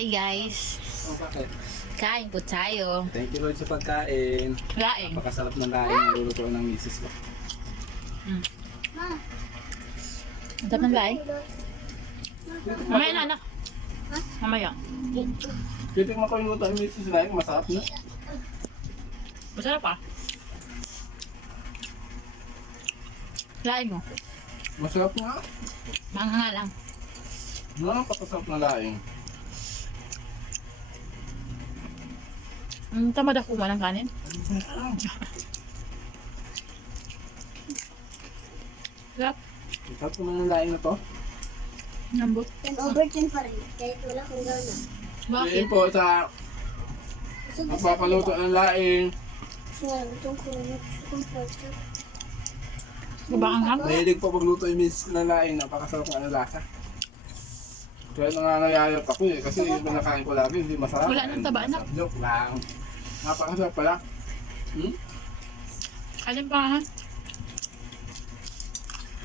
Hi guys, Oh, bakit? kain po tayo. Thank you Lord sa pagkain. Laing. Napakasarap ng laing na luluto ng misis ko. Ang sarap ng laing. Mamaya na anak. Mamaya. Titignan ko yung luto ng misis laing, masarap na. Masarap ah. Laing mo. Masarap nga. Manghanga lang. Napakasarap ng laing. Tamad ako kumain ng kanin. Sarap. Masarap naman ng laing na to. Nambot. 10 over 10 pa rin. Kahit wala kong gana. Bakit? Yun po sa magpapaluto ng laing. Gusto nga, gusto kong pork. Gabakang ham? Mahilig po pagluto yung misis ko ng laing. Napakasarap ng lasa. Kaya nangangayayat ako eh. Kasi yung pinakain ko lagi, hindi masarap. Wala nang taba, anak. Joke lang. Napakasarap pala. Alin pa ha?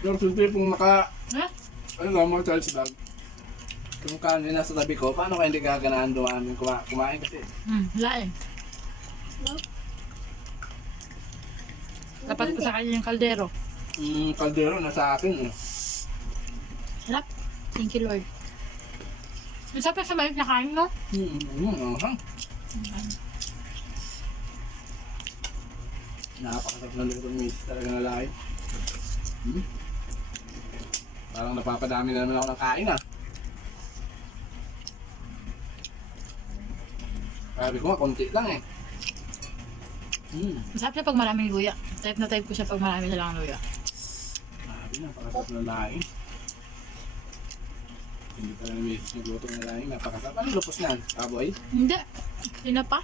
Pero simple pong naka... Ha? Ano lang, more charge bag. Kung kanin nasa tabi ko, paano kaya hindi kaganaan dumaan kumain kasi? Laing. No? Dapat ko sa kanya yung kaldero. Kaldero nasa akin eh. Sarap. Thank you Lord. Masarap na sa malit na kain no? Napakasarap ng luto ng misis talaga na lahi. Parang napapadami na naman ako ng kain ah. Sabi ko nga, konti lang eh. Masarap siya pag maraming luya. Type na type ko siya pag marami na lang luya. Sabi na, napakasarap ng lahi. Hindi pala ng misis nagluto ng lahi. Napakasarap. Ano lupos na? Kaboy? Hindi. Sino pa?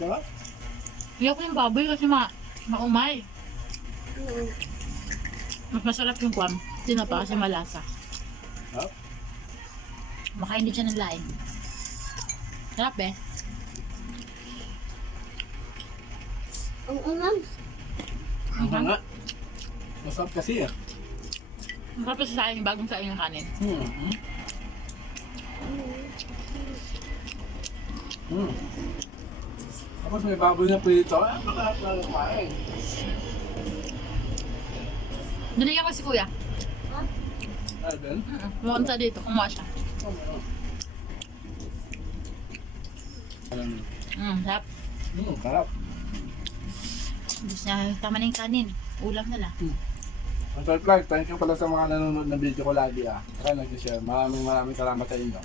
Sarap? Hindi ako yung baboy kasi maumay. Mas masarap yung kwam. Sino pa kasi malasa. Sarap? Makain din siya ng laing. Sarap eh. Ang unang. Ang nga. Masarap kasi eh. Masarap sa saing, bagong saing ng kanin. Tapos may baboy na prito. Napakasarap na kumain. Dinigyan ko si kuya. Ano din? Mukhang sa dito, kumuha siya. Sarap. Sarap. Gusto niya, tama na yung kanin. Ulam na lang. Ang short life, thank you pala sa mga nanonood ng video ko lagi ah. Kaya nag-share. Maraming salamat sa inyo.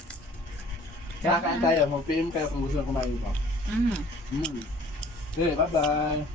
Kaya kain tayo. Mag-PM kayo kung gusto nyo kumain ko. Okay, bye-bye.